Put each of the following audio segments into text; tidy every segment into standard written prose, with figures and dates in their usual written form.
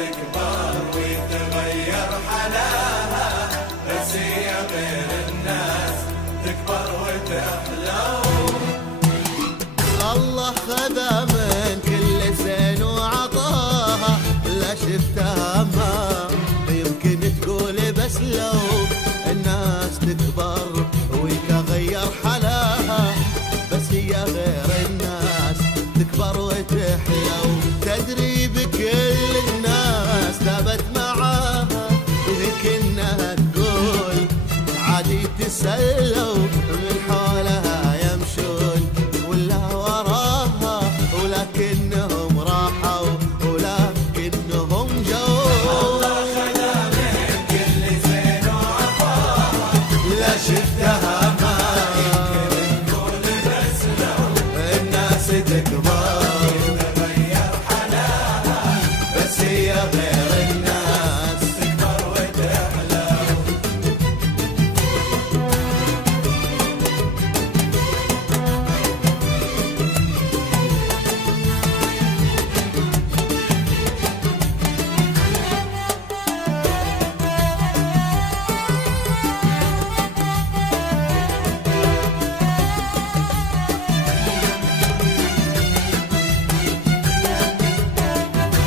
تكبر ويتغير حلاها، بس هي غير الناس تكبر وتحلو. الله خذا من كل زين وعطاها، لا شفتها ما يمكن تقول، بس لو الناس تكبر ويتغير حلاها، بس هي غير الناس تكبر وتحلو. تدري بكل الناس ثابت معاها، وهيك انها تقول عادي تسلوا، من حولها يمشون ولا وراها، ولكنهم راحوا ولكنهم جو. الله خذا من كل زين وعطاها، لا شفتها ما يمكن تقول، بس لو الناس تكبر تغير حلاها، بس هي غير الناس تكبر وتحلو.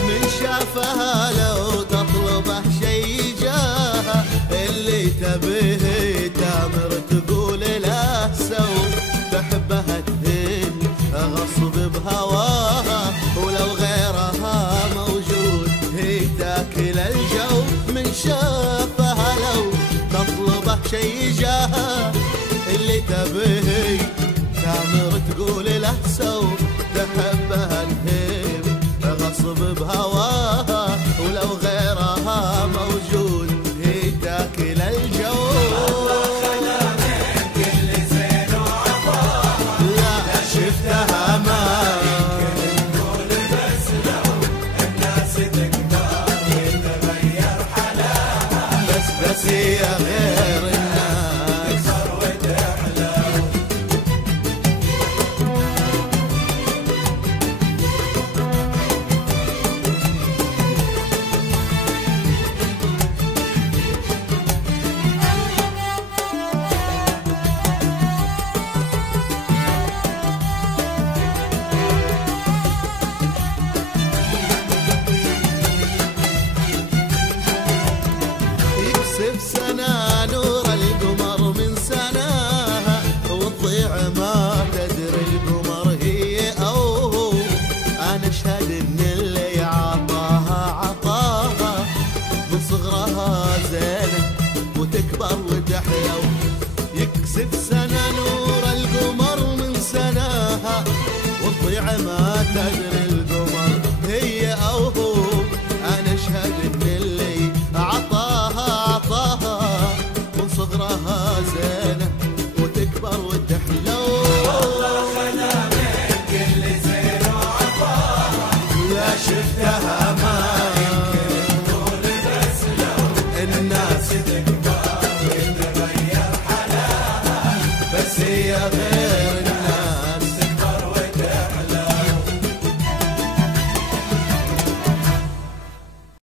من شافها لو تطلبه شي جاها، اللي تبيه تامر تقول لا سو، تحبها تهن غصب بهواها، ولو غيرها موجود هي تاكل الجو. من شافها لو تطلبه شي جاها، اللي تبيه تامر تقول لا سو، تحبها تهن غصب بهواها، ولو غيرها موجود هي تاكل الجو. الله خذا من كل زين وعطاها، لا شفتها ما يمكن تقول، بس لو الناس تكبر ويتغير حلاها، بس هي غير الناس تكبر وتحلو. يكسب سنة نور القمر من سناها، وتضيع ما تدري القمر هي أو هو. أنا أشهد إن اللي عطاها من صغرها زينة وتكبر وتحلو. يكسب سنة نور القمر من سناها، وتضيع ما تدري القمر هي أو هو. أنا أشهد إن اللي عطاها من صغرها زينة وتكبر وتحلو. الله خذا من كل زين وعطاها، لا شفتها ما يمكن تقول، بس لو الناس تكبر ويتغير حلاها، بس هي غير